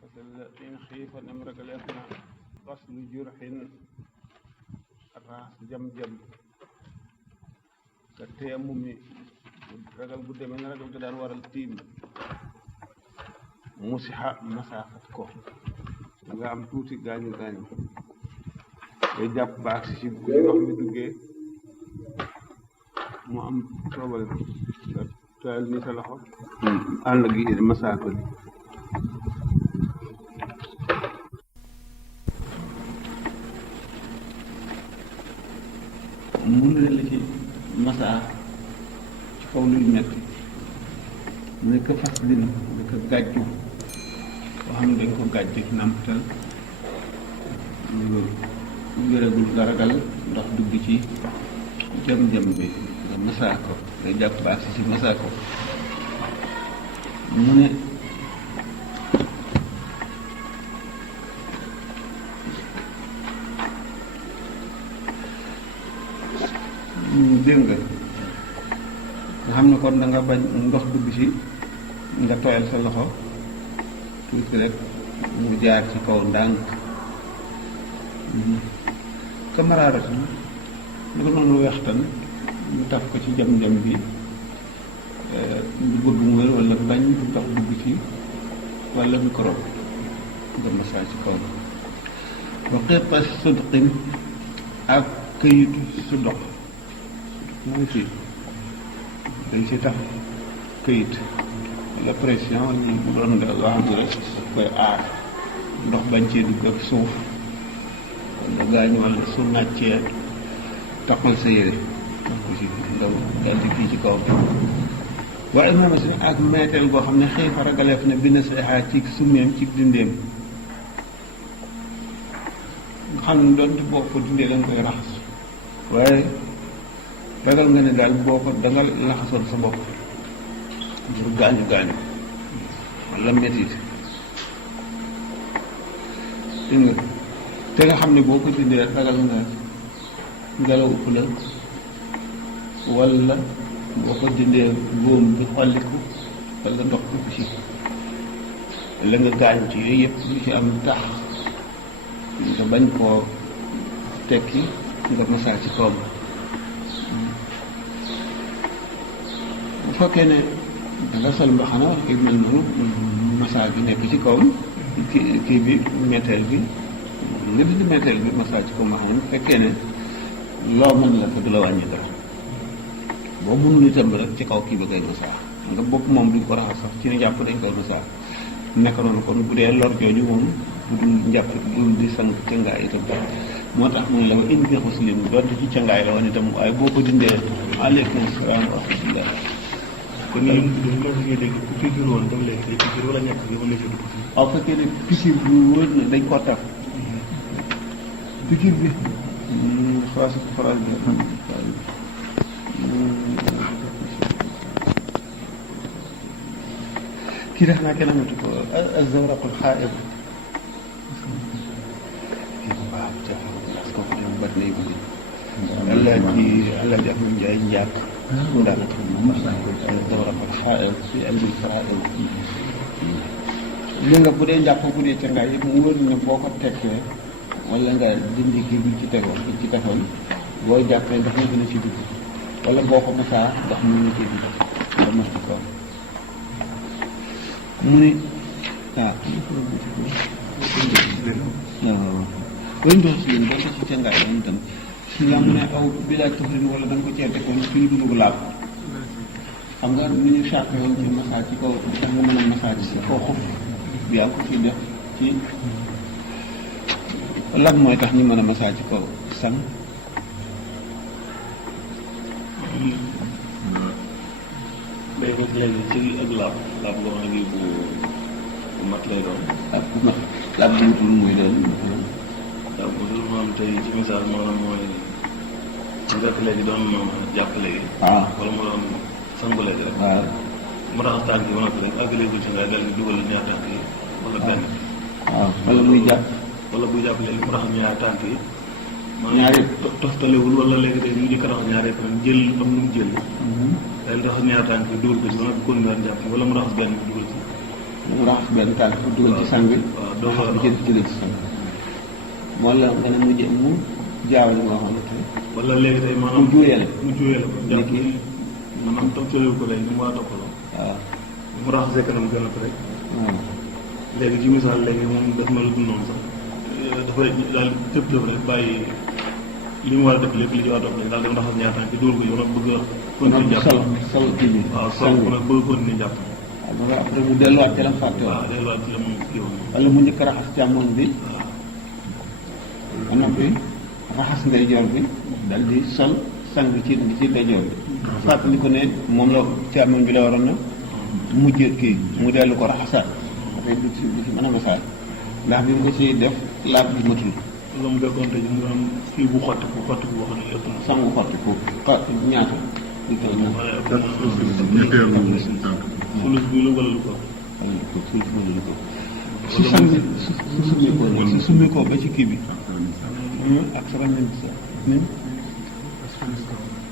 fasal in xiifa nem ragaleef na faslu jurxin raas jam-jam ka teemu mi ragal bu demee na ragal ga daan waral tiim musixa masaafat ko nga am tuuti gaañu gaañu day jàpp ba agsi ci bu ndox mi duggee mu am problème nga tayal ni sa loxo ànd gi masaako bi mun na la ci masaa ci kaw luy metti nekk fas din nekk gàjju boo xam ne dañ ko gàjju nàmpatal wéragul nga ragal ndox dugg ci jam-jam bi nga masaa ko nga jàpp baax si masaa ko mu ne dégg nga xam ne kon da nga bañ ndox dugg ci nga tooyal sa loxo tuuti rek mu jaar ci kaw ndànk kamaraaratu lu ko noonu wextan ñu taf ko ci jam-jam bi du bëgg mu wér wala bañ du tax dugg ci wala microbe nga masaa ci kaw ba xeepa sudqin ak këyitu su dox mooy fii dañ si tax këyit wala pression ni bu doon nga loo xam ne rek daf koy aar ndox bañ cee dugg ak suuf wala gaañ wala su nàccee taxal sa yére wax ko si ndaw dal di kii ci kaw waaye maama si ak meeteel boo xam ne xëy fa ragaleef ne bind sa xaar ci summeem ci dindeem nga xam ne doonte boo ko dindee lañ koy raxas waaye ragal nga ne daal boo ko danga laxasoon sa bopp ngir gaañu gaañu wala métit dégg nga te nga xam ne boo ko dindee ragal nga ngelaw ëpp la wala boo ko dindee góom bi xolliku wala ndox ëpp ci wala nga gaañu ci yooyu yëpp lu ci am tax nga bañ koo tekki nga masaa ci kawam bu fekkee ne danga sol mbaxana wax yu mel noonu masaa bi nekk ci kaw kii bi metteel bi nga dindi metteel bi masaa ci kaw mbaxana bu fekkee ne loo mën la ko du la wàññi dara boo mënul itam rek ci kaw kii ba ngay masaa nga bopp moom duñ ko raxas sax ci ne jàpp dañ koy masaa nekk noonu kon bu dee lor jooju moom bu dul njàpp dul di sang cangaay itam moo tax mun la wa indi muslim doonte ci cangaay la woon itam waaye boo ko dindee aleykum salaam wa rahmatullah kon loolu ngay dégg ku ci jur woon ba léegi day ci jur wala ñàkk bi wala ci dugg fi waaw fekkee ne piscine bu wër na dañ ko taf piscine bi phrase bi kii def naa kenn amatu ko azawraqul xaaib kii bu baax parce que xam bat nay bëgg Alaaji Ahmad Njaay njàkk daanaka azawraqul xaaib fi ilmil faraa'id li nga bu dee njàpp bu dee ca ngaay yëpp mu wër ne boo ko tekkee wala nga dindi kii bi ci tegoon bi ci tegoon boo jàppee ndox mi gën a ci dugg wala boo ko masaa ndox mi ñu ci dugg nga mas ci kaw mu ne waaw koy ndox si yéen boo tax ci cangaay moom itam si nga mu ne aw bilaa tufrin wala da nga ko cee tegoon ci lu dugg laab xam nga ni ñu sàppe woon ci masaa ci kaw da nga mën a masaa ci kaw xof bi yaa ko fi def ci lan mooy tax ñu mën a masaa ci kaw sang léegi léegi ci ak laab boo xam ne bu mat lay doon. ak bu mat laab bu wutul muy doon. waaw bu dul moom tey ci misaal maanaam mooy mu def léegi doon jàpp léegi. waaw wala mu doon sangu léegi rek. waaw mu raxas tànk yi ba noppi rek àggaleegul ci ngay dal di dugal ñaar tànk yi wala benn. waaw wala muy jàpp. wala buy jàpp léegi mu raxas ñaar tànk yi ñaari toftalewul wala léegi tey mu njëkk a raxas ñaari tànk jël am nu mu jël. day raxas ñaari tànk bi dugal ko ci wala continuer jàpp wala mu raxas benn bi dugal ci. mu raxas benn tànk bi dugal ci sang bi. waaw doo ko raxas bi jël ci sang wala nga ne mu jaawale nga xamante ne. wala léegi tey maanaam mu juuyale ko jàpp maanaam toftalewu ko léegi ni mu war a toppaloo. waaw mu raxasee kanam gën a pare. waaw léegi ci misaal léegi moom daf ma la dund noonu sax dafay daal tëb rek bàyyi li mu war a def lépp li ci war a topp daal dem raxas ñaar tànk bi dugal ko yow nag bëgg a continuer jàpp sol kii bi waaw sol ko nag bëgg a continuer jàpp waaw ba nga après mu delluwaat ci la mu fàtte woon waaw delluwaat ci la mu kii woon wala mu njëkk raxas càmmoñ bi waaw ba noppi raxas ndeyjoor bi dal di sol sang ci ndeyjoor bi fàttali ko ne moom la càmmoñ bi la waroon na mujj kii mu dellu ko raxasaat dafay du ci mën a masaat ndax bi mu ko ci def laab bi matul la mu fekkoon tey mu am kii bu xotti boo xam ne ëpp na sangu xotti ko ñaata li koy ñaata fulus bi la wala lu ko su sang su summi ko ba ci kii bi ak sa ramen sa ni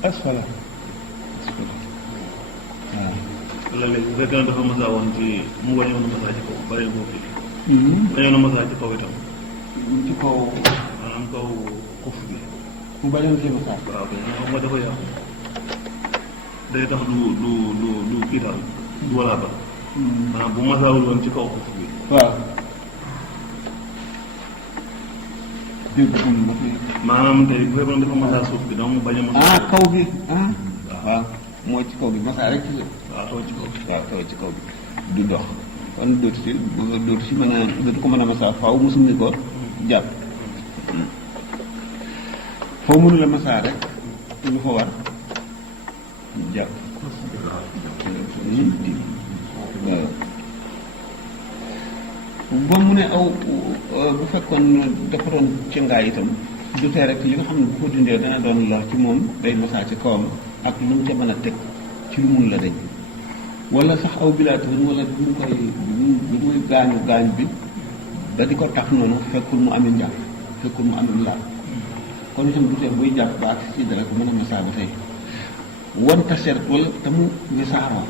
asfala waaw wala léegi bu fekkee ne dafa masaa woon ci mu wañoon na masaa ci kaw bàyyi ko fi wañoon na masaa ci kaw itam ci kaw maanaam kaw xuf bi mu bañoon ci masaa waaw kay xam nga dafa yàqu day tax du kii daal du walaa ba maanaam bu masaawul woon ci kaw xuf bi waaw dégg maanaam tey bu fekkoon dafa masaa suuf bi donc mu bañ a masaa kaw gi waaw mooy ci kaw bi masaa rek ci waaw kaw ci kaw waaw kaw ci kaw bi du dox kon dootu si mën a dootu ko mën a masaa faaw mu summi ko jàpp foo mënu la masaa rek lu fa war jàpp ba mu ne aw bu fekkoon dafa doon ci ngaay itam du tee rek li nga xam ne bu ko dindee dana doon lor ci moom day masaa ci kawam ak lu mu ca mën a teg ci lu mun la dañ wala sax aw bilaaturin wala bu muy gaañu gaañ bi ba di ko tax noonu fekkul mu amee njàpp fekkul mu amee laal kon itam du tee buy jàpp ba ak si dara ko mën a masaa ba tey wanta seret wala te mu wisaaroo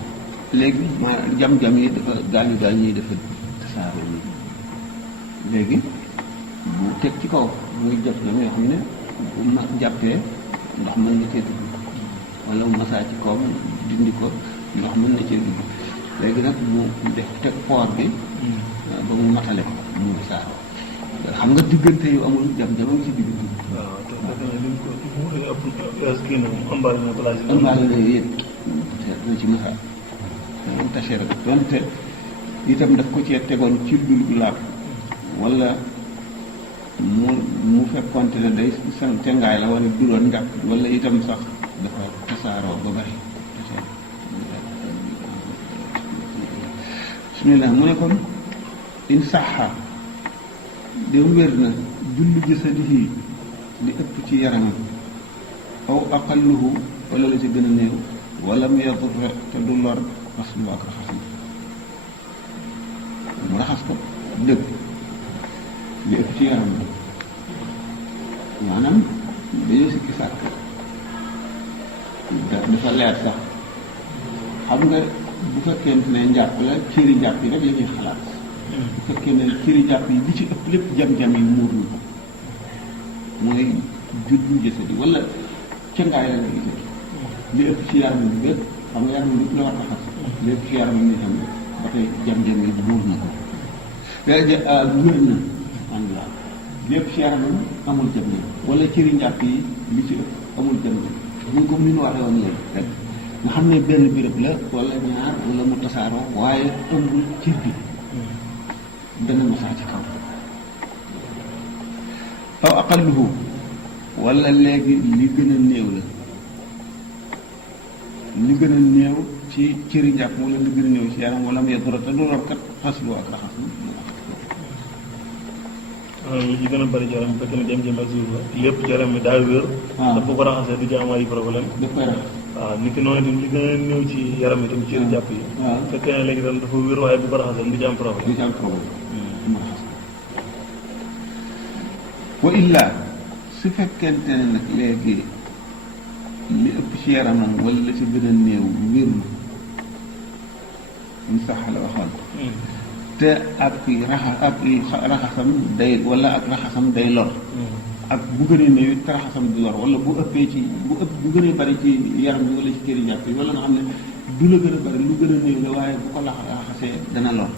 léegi ma jam-jam yi dafa gaañu yi dafa tasaaroo nii léegi bu teg ci kaw muy jot la nga xam ne bu ma jàppee ndox mën na cee dugg wala mu masaa ci kawam dindi ko ndox mën na cee dugg léegi nag mu def teg poor bi ba mu matale ko mu wisaaroo xam nga diggante yu amul jam-jam a ngi ci digg bi waaw te fekk na li ko ëpp kii na ambaale na place yi ambaale na yéen na ci masaa moom tachère donte itam daf ko cee tegoon ci dul laab wala mu fekkonte ne day san tengaay la wala du doon njàpp wala itam sax dafa tasaaroo ba bari bismillah mu ne kon in saxa dem wér na julli jasadihi li ëpp ci yaramam aw aqalluhu wala la ci gën a néew wala mu yadur te du lor xaslu ak raxas mu raxas ko dëgg li ëpp ci yaram bi maanaam dañoo sikki sàkk dafa leer sax xam nga bu fekkente ne njàpp la cëri njàpp yi rek la ñuy xalaat bu fekkee ne cëri njàpp yi li ci ëpp lépp jam-jam yi muur na ko mooy juddu jësadi wala cëngaay la nga gisee li ëpp ci yaram bi bépp xam nga yaram bi la war a xas li ëpp ci yaram bi xam ne ba tey jam-jam yi muur na ko wér na alhamdulilah lépp ci yaramam amul jam-jam wala cëri njàpp yi li ci ëpp amul jam-jam ñu comme ni ñu waxee woon léegi rek nga xam ne benn béréb la wala ñaar wala mu tasaaroo waaye ëmbul cër bi dana masaa ci kaw aw aqalluhu wala léegi li gën a néew la li gën a néew ci cëri njàpp wala li gën a néew ci yaram wala mu yedura te du lor kat xaslu ak raxas li ci gën a bëri jaram bu fekkee ne jëm-jëm ak suuf la lépp jaram mi daa wér dafa ko raxasee du jaam ay problème daf koy raxas waaw nit ki noonu itam li gën a néew ci yaram itam ci jàpp yi bu fekkee ne léegi daal dafa wér waaye bu ko raxasee du jaam problème du jaam problème mu raxas wa illa su fekkente ne nag léegi li ëpp ci yaramam wala la ci gën a néew wérul mu sax la waxoon te ak raxasam day wala ak raxasam day lor ak bu gënee néew it raxasam di lor wala bu ëppee ci bu gënee bari ci yaram bi wala ci këri jàpp yi wala nga xam ne du la gën a bari lu gën a néew la waaye bu ko raxasee dana lor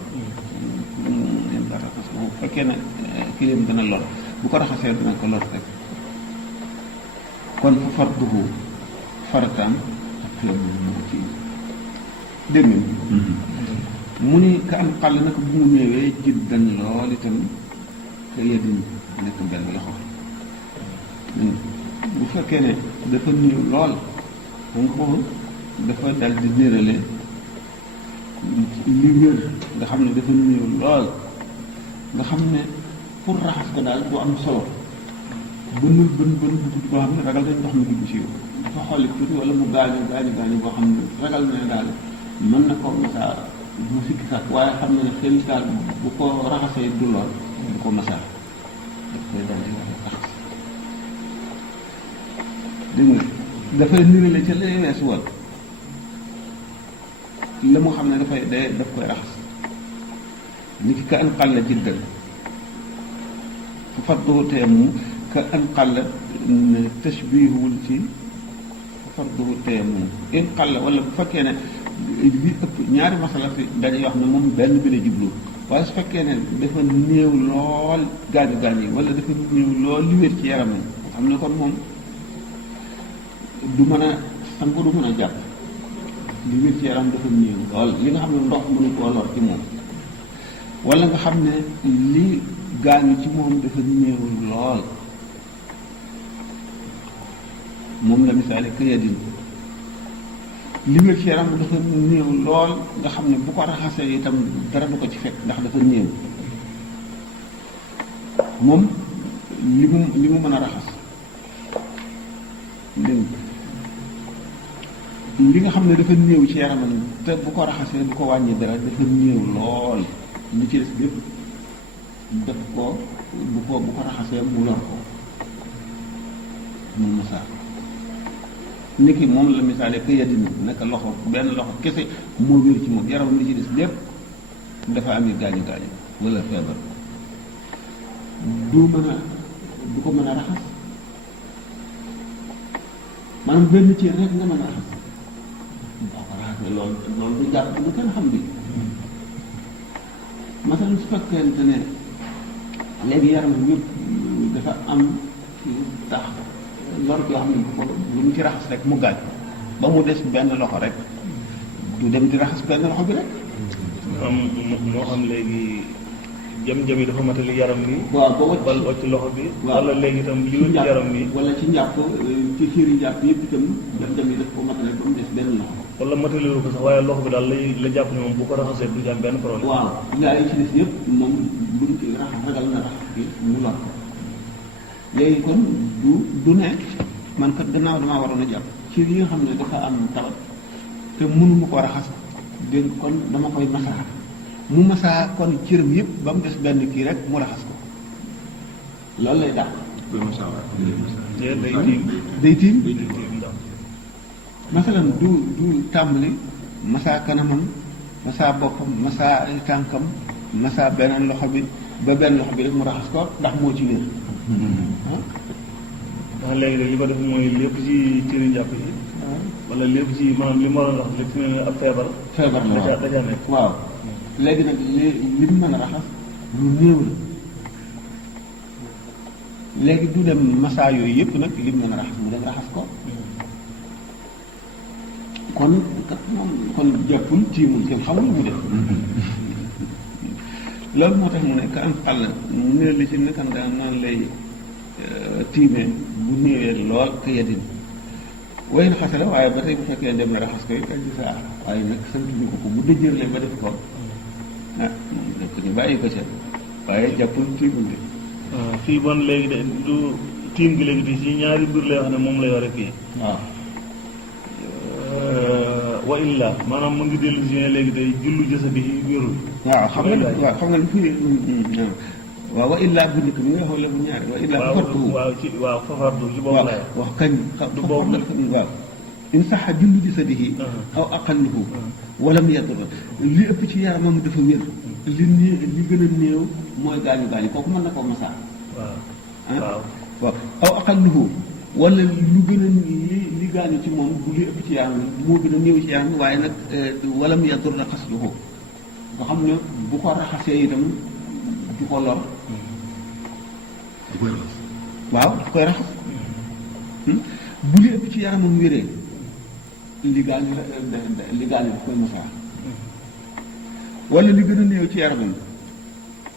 parce que bu fekkee ne kilim dana lor bu ko raxasee dana ko lor rek kon fu farduhu farataam ak xelam mu ci dégg nga mu ni ka am xàll nag bu mu néewee jiddan lool itam ka yedin nekk benn loxo bu fekkee ne dafa néew lool xam nga foofu dafa dal di nérale li wér nga xam ne dafa néew lool nga xam ne pour raxas ko daal bu am solo bën bu tudd boo xam ne ragal dañ ndox mi dugg ci yow dafa xolli tuuti wala mu gaañu boo xam ne ragal na ne daal mën na ko masaa mu sikki sax waaye xam ne xel daal bu ko raxasee du lool du ko masaa daf koy dal di raxas dégg nga dafay nirale ca lay weesu woon la mu xam ne daf koy raxas ni ki ka an xàll jiddan fu farduhu teemu ka an xàll tashbihuwul ci fu farduhu teemu in xàll wala bu fekkee ne li ëpp ñaari masala fi dañuy wax ne moom benn bi la jublu waaye su fekkee ne dafa néew lool gaañu yi wala dafa néew lool li wér ci yaramam xam ne kon moom du mën a sangu du mën a jàpp li wér ci yaram dafa néew lool li nga xam ne ndox mënu koo lor ci moom wala nga xam ne li gaañu ci moom dafa néew lool moom la misaale këyadin li wér ci yaram dafa néew lool nga xam ne bu ko raxasee itam dara du ko ci fekk ndax dafa néew moom li mu mën a raxas li nga xam ne dafa néew ci yaramam te bu ko raxasee du ko wàññi dara dafa néew lool li ci des lépp def ko bu ko raxasee mu lor ko mu masaa niki moom la misaale ka yadin naka loxo benn loxo kese moo wér ci moom yaramam li ci des lépp dafa amee gaañu wala feebar du ko mën a raxas maanaam benn cër rek nga mën a raxas boo ko raxasee loolu du jàpp lu kenn xam bi masalan su fekkente ne léegi yaram yëpp dafa am tax lor yoo xam ne lu mu ci raxas rek mu gaañ ba mu des benn loxo rek du dem di raxas benn loxo bi rek moo xam léegi jam-jam yi dafa matali yaram bi waaw ba wàcc loxo bi wala léegi itam li wëcc yaram bi wala ci njàpp ci xiir yi njàpp yëpp itam jam-jam yi daf ko matale ba mu des benn loxo wala matalilu ko sax waaye loxo bi daal la jàpp ne moom bu ko raxasee du am benn problème waaw ngaa yi ci des yëpp moom lu mu ci raxas ragal na raxas bi mu lor ko léegi kon du ne man kat gannaaw damaa waroon a jàpp ci li nga xam ne dafa am tawat te mënuma ko raxas dégg kon dama koy masaa mu masaa kon cëram yëpp ba mu des benn kii rek mu raxas ko loolu lay dàq day tiim masalan du tàmbali masaa kanamam masaa boppam masaa tànkam masaa beneen loxo bi ba benn loxo bi rek mu raxas ko ndax moo ci wér ndax léegi de li ko def mooy lépp ci cëri njàpp yi wala lépp ci maanaam li mu waroon raxas lépp ci ne ab feebar la daja nekk waaw léegi nag li mu mën a raxas lu néew la léegi du dem masaa yooyu yëpp nag li mu mën a raxas mu dem raxas ko kon kon jàppul tiimul kenn xamul mu def loolu moo tax mu ne ka am xàll mu ne li ci nekkan daa noonu lay tiimee bu néewee lool ka yadin way na xasala waaye ba tey bu fekkee dem na raxas koy kaj saa waaye nag sant ñu ko bu dëjërle ba def ko def ko ñu bàyyi ko ca waaye jàppul tiimul de fii bon léegi de du tiim gi léegi di ci ñaari mbir lay wax ne moom lay yore fii waaw wa illa maanaam mu ngi dellu si ne léegi day jullu jësa bi wérul waaw xam nga lu fi waaw wa illaa bu njëkk bi nga wax wala bu ñaari wa illaa waaw fardu waaw ci waaw fafardu ci boobu waaw laay wax kañ du boobu la waaw in saxa jullu jasadihi aw aqalluhu walam yadur li ëpp ci yaramam dafa wér li gën a néew mooy gaañu gaañu kooku mën na koo masaa waaw waaw waaw aw aqalluhu wala lu gën a li gaañu ci moom bu li ëpp ci yaram moo gën a néew ci yaram waaye nag walam yadur la xasluhu nga xam ne bu ko raxasee itam du ko lor waaw du koy raxas bu li ëpp ci yaramam wéree li gaañu daf koy masaa wala li gën a néew ci yaramam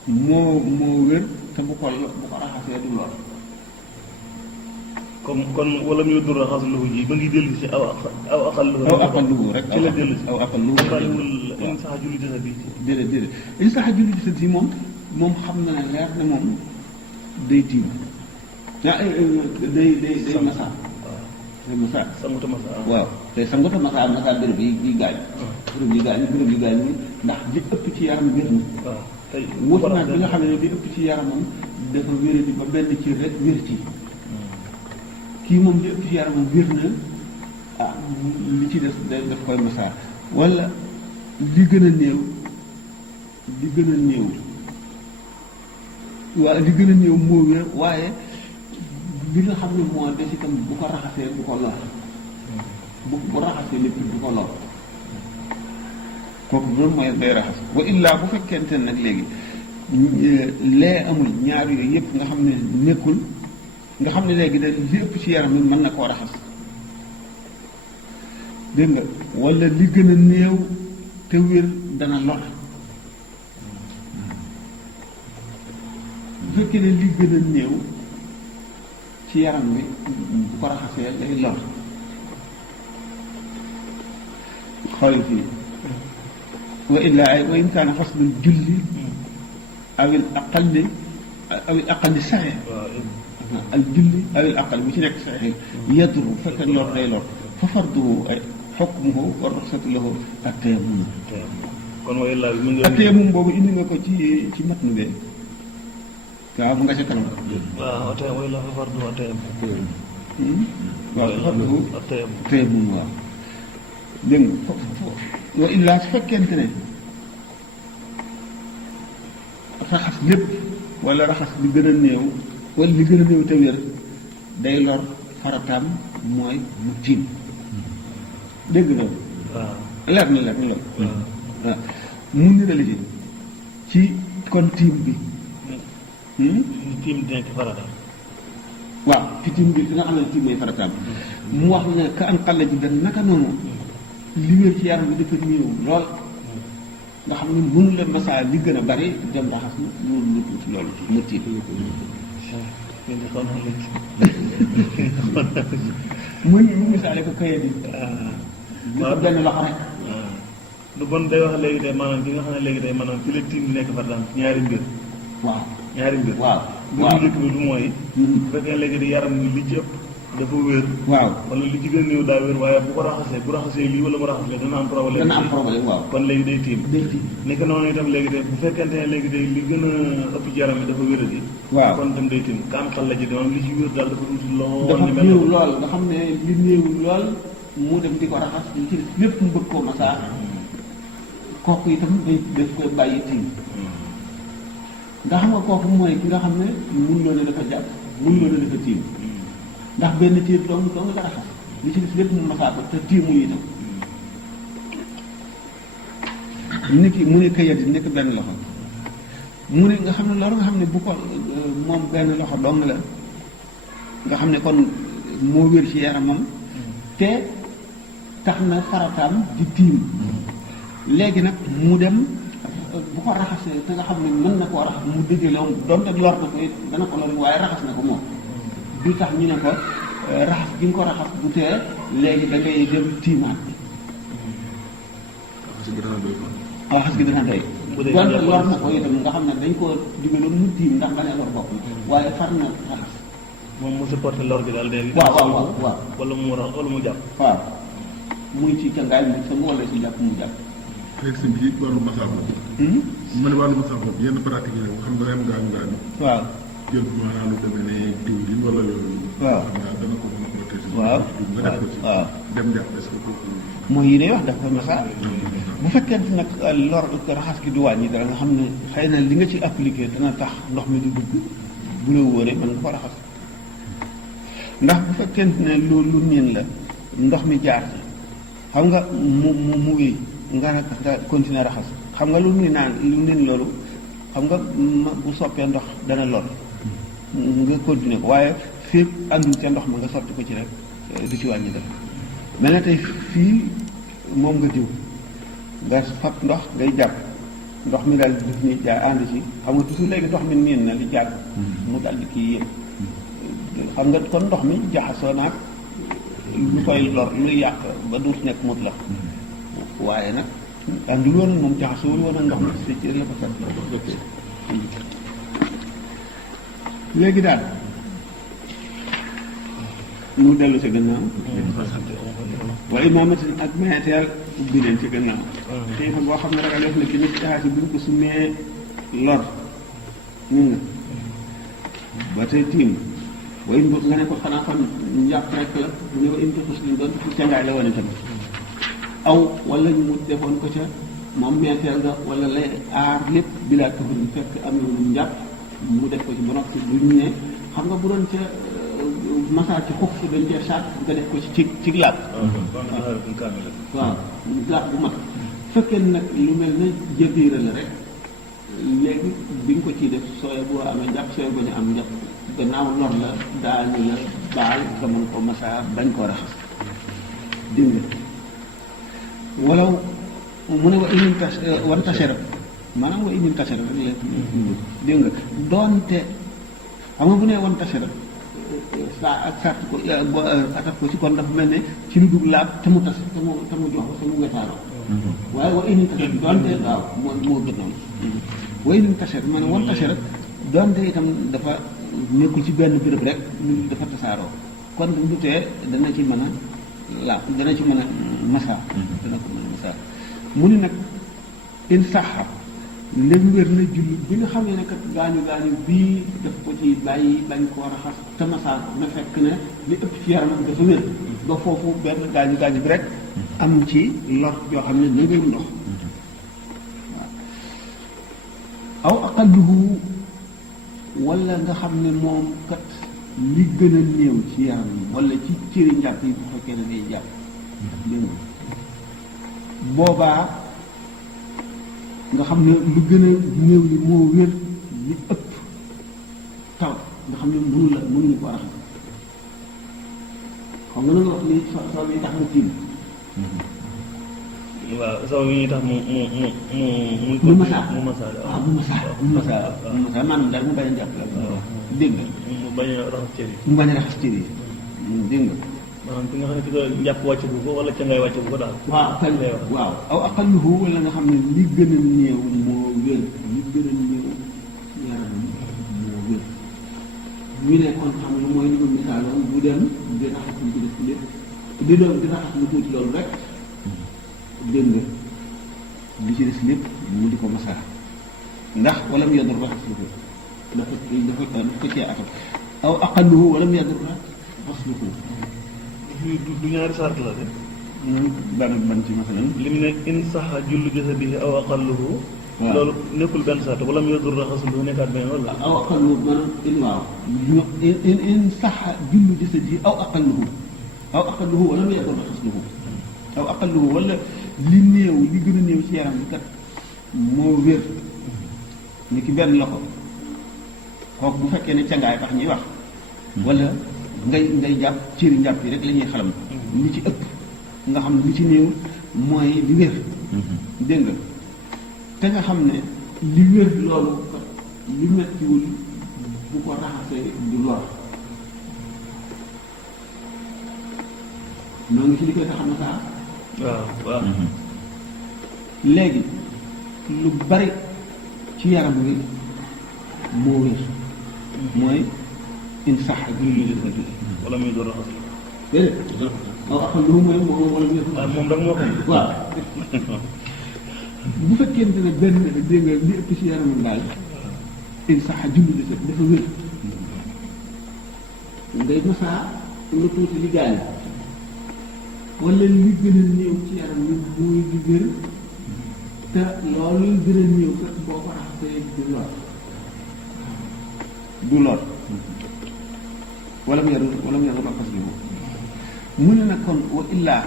moo wér te bu ko raxasee du lor kon wala muy dur raxas lu ji ba ngi dellu si aw aqalluhu rek ci la dellu si aw aqalluhu bàyyiwul in sax julli dina bi déedéet in sax julli di si moom xam na ne leer ne moom day tiim day masaa day masaa sanguta masa waaw te sanguta masaa béréb yi gaañ béréb yi gaañ ndax li ëpp ci yaram wér na waaw tey wut naa bi nga xam ne li ëpp ci yaramam dafa wér di ba benn ci rek wér ci kii moom li ëpp ci yaramam wér na li ci des daf koy masaa wala li gën a néew waaw li gën a néew moo wér waaye li nga xam ne moo des itam bu ko raxasee du ko lor bu raxasee lépp du ko lor kooku loolu mooy day raxas wa illaa bu fekkente nag léegi lee amul ñaar yooyu yëpp nga xam ne nekkul nga xam ne léegi da li ëpp ci yaram mi mën na koo raxas dégg nga wala li gën a néew te wér dana lor bu fekkee ne li gën a néew ci yaram bi bu ko raxasee lay lor xool fii wa illaa ay wa in kaana faslul julli awil aqalli saxe al julli awil aqal bu ci nekk saxe yadru bu fekkee lor day lor fa farduhu ay xukmuhu wa ruxsatu lahu at-tayammum kon wa illaa bi mu ngi at-tayammum boobu indi nga ko ci mat nu bee waaw mu nga ca kanam waaw atayam wa illaa fa farduhu at-tayammum waaw fa farduhu at-tayammum waaw dégg nga wa illaa su fekkente ne raxas lépp wala raxas li gën a néew wala li gën a néew te wér day lor farataam mooy mu tiim dégg nga loolu waaw leer na loolu waaw mu nirali ci kon tiim bi tiim nekk farata waaw ci tiim bi fi nga xam ne tiim mooy farataam mu wax ne ka an xale ji dan naka noonu li wér ci yaram bi dafa néew lool nga xam ne mënu leen masaa li gën a bari dem raxas na loolu lu tuuti loolu mu tiim muy misaale ko kayit yi waaw benn loxo rek lu bon day wax léegi day maanaam bi nga xam ne léegi day maanaam fi la tiim bi nekk farataam ñaari mbir waaw waaw mbir mu njëkk bi du mooy bu fekkee léegi di yaram ni li ci ëpp dafa wér waaw wala li ci gën a néew daa wér waaye bu raxasee lii wala mu raxasee dana am problème waaw kon léegi day tiim day tiim nekk noonu itam léegi de bu fekkente ne léegi de li gën a ëpp ci yaram bi dafa wéradi waaw kon itam day tiim ka am xal la ji maanaam li ci wér daal dafa tuuti lool dafa néew lool nga xam ne li néew lool mu dem di ko raxas li ci lépp mu bëgg koo masaa kooku itam daf koy bàyyi tiim nga xam nga kooku mooy ki nga xam ne mun loo ne dafa jàpp mun loo ne dafa tiim ndax benn tiir dong nga raxas li ci des lépp mu masaa ko te tiimu itam nit ki mu ne kayat yi nekk benn loxo mu ne nga xam ne loolu nga xam ne bu ko moom benn loxo dong la nga xam ne kon moo wér ci yaramam te tax na farataam di tiim léegi nag mu dem bu ko raxasee te nga xam ne mën na koo raxas mu dëggee loolu donte lor na ko it dana ko lor waaye raxas na ko moom du tax ñu ne ko raxas gi nga ko raxas bu tee léegi da ngay dem tiimaat raxas gi dana doy donte lor na ko itam nga xam ne dañ koo digaloon mu tiim ndax bañ a lor bopp waaye far na raxas moom mu supporté lor gi daal léegi waaw wala mu jàpp waaw muy ci cangaay mu sa wala ci jàpp mu jàpp léegi si biir wàllu masaa boobu. ma ne wàllu masaa boobu yenn pratique yi xam nga ren gaañu waaw jël maanaam lu demee ne diwlin wala yooyu. waaw xam naa dana ko mën a protéger. waaw nga def ko ci. waaw dem jàpp est-ce que kooku. mooy yi day wax dafa masaa bu fekkente nag lor raxas gi du wàññi dara nga xam ne xëy na li nga ci appliqué dana tax ndox mi di dugg bu la wóoree mën nga ko raxas ndax bu fekkente ne lu niin la ndox mi jaar ci xam nga mu wéy nga continuer raxas xam nga lu niin loolu xam nga bu soppee ndox dana lor nga continuer ko waaye fépp àndul ca ndox ma nga sotti ko ci rek du ci wàññi dara mel na tey fii moom nga diw nga fab ndox ngay jàpp ndox mi daal def ni jaar ànd ci xam nga toujours léegi ndox mi niin na li jàpp mu daal di kii yëpp xam nga kon ndox mi jaxasoo naag lu koy lor luy yàq ba duut nekk mut la waaye nag àndul woon moom jaxasoo woon ak ndox mi si ci la ko fekk léegi daal mu dellu si gannaaw wala imaamatin ak meeteel ubbi leen ci gannaaw xiifa boo xam ne ragal def na ki nit taxaasi buñ ko sumee lor mun nga ba tey tiim way mbut nga ne ko xanaa xam njàpp rek la mu ne wa in tuxus liñ doon fu cangaay la wane tamit aw wala ñu mu defoon ko ca moom meeteel nga wala lay aar lépp bilaa tufur bi fekk am na lu njàpp mu def ko ci ba noppi bu ñu ne xam nga bu doon ca masaa ci xuf dañ cee saat nga def ko ci laab waaw laab bu mag fekkee nag lu mel ne jëbiira la rek léegi bi nga ko ciy def sooy boo amee njàpp sooy bañ a am njàpp gannaaw lor la daañu la baal nga mën ko masaa bañ koo raxas dégg nga wala mu ne wa inin tas wan tasera maanaam wa inin tasera rek léegi dégg nga doonte xam nga bu nee wan tasera saa ak sart ko ataf ko ci kon dafa mel ne ci lu dugg laab te mu tas te mu jox ko te mu wetaaroo waaye wa inin tasera doonte waaw moo gënoon wa inin tasera maanaam wan tasera doonte itam dafa nekkul ci benn béréb rek lu dafa tasaaroo kon du tee dana ci mën a laab dana ci mën a masa dana ko mën a masa mu ni nag in saxa léegi wér na julli bi nga xam ne kat gaañu bii daf ko ci bàyyi bañ koo raxas te masa ko na fekk ne li ëpp ci yaramam dafa wér ba foofu benn gaañu bi rek am ci lor yoo xam ne nangewu ndox waaw aw aqalluhu wala nga xam ne moom kat li gën a néew ci yaram yi wala ci cëri njàpp yi bu fekkee ne day jàpp dégg nga boobaa nga xam ne lu gën a néew li moo wér li ëpp taw nga xam ne mënuñu ko raxas xam nga na nga wax ni saw yi tax mu tiim waaw saw yi tax mu masaa waaw mu masaa maanaam daal mu bañ a jàpp la dégg nga mu bañ a raxas cër yi mu bañ a raxas cër yi dégg nga maanaam ki nga xam ne ci ko njàpp wàcc bu ko wala ca ngay wàcc bu ko daal waaw aw aqalluhu wala nga xam ne li gën a néew moo wér li gën a néew yaram moo wér ñu ne kon xam nga mooy li ma misaaloon bu dem di raxas lu ci def lépp di raxas lu tuuti loolu rek dégg nga li ci des lépp mu di ko masaa ndax wala mu yadur raxas lu ko dafa ko cee atal aw aqalluhu wala mu yadur raxas lu ko du ñaari sart la de ban ci masalan lim ne in saxa jullu jasadihi aw aqalluhu loolu nekkul benn sart wala mu yadur raxasluhu nekkaat benn wala aw aqalluhu maanaam in saxa jullu jasadihi aw aqalluhu wala mu yadur raxasluhu aw aqalluhu wala li néew li gën a néew ci yaram bi kat moo wér ni ki benn loxo kooku bu fekkee ne cangaay tax ñuy wax wala ngay jàpp cëri njàpp yi rek la ñuy xalam li ci ëpp nga xam ne li ci néew mooy li wér dégg nga te nga xam ne li wér loolu kat li mettiwul bu ko raxasee du lor noo ngi ci li koy tax a masaa waaw léegi lu bari ci yaram wi moo wér mooy in sax julli li def wala muy door raxas déedéet waaw xam lu mooy moom wala moom rek moo koy waaw bu fekkente ne benn dégg nga li ëpp ci yaramam daal in sax julli di dafa wér ngay masaa lu tuuti li gaañ wala li gën a néew ci yaram bi mooy di wér te loolu gën a néew kat boo ko raxasee du lor wala mu yaru raxas bi moom mu ne nag kon wa illaa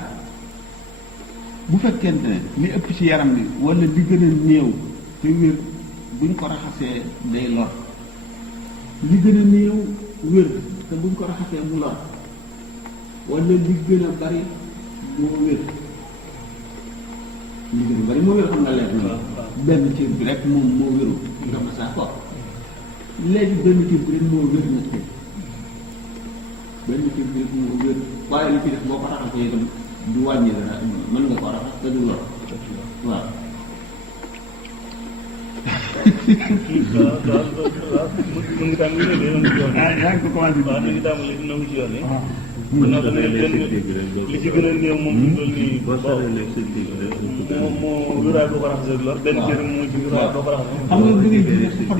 bu fekkente ne li ëpp ci yaram bi wala li gën a néew te wér buñ ko raxasee day lor li gën a néew wér te buñ ko raxasee mu lor wala li gën a bari moo wér li gën a bari moo wér xam nga leer na benn cër bi rek moom moo wéru nga ma saa ko léegi benn cër bi rek moo wér nag te benn cër bi rek moo wér waaye li ci def boo ko raxasee itam du wàññi dara mën nga ko raxas te du lor waaw mu ngi tàmbali ne yoon ci yoon yaa ngi ko commencé waaw mu ngi tàmbali dina ngi ci yoon mën naa ne li ci gën a néew moom loolu nii moom moo wéraay boo ko raxasee du lor benn cër mu ci wéraay boo ko raxasee xam nga li ngay gis si fan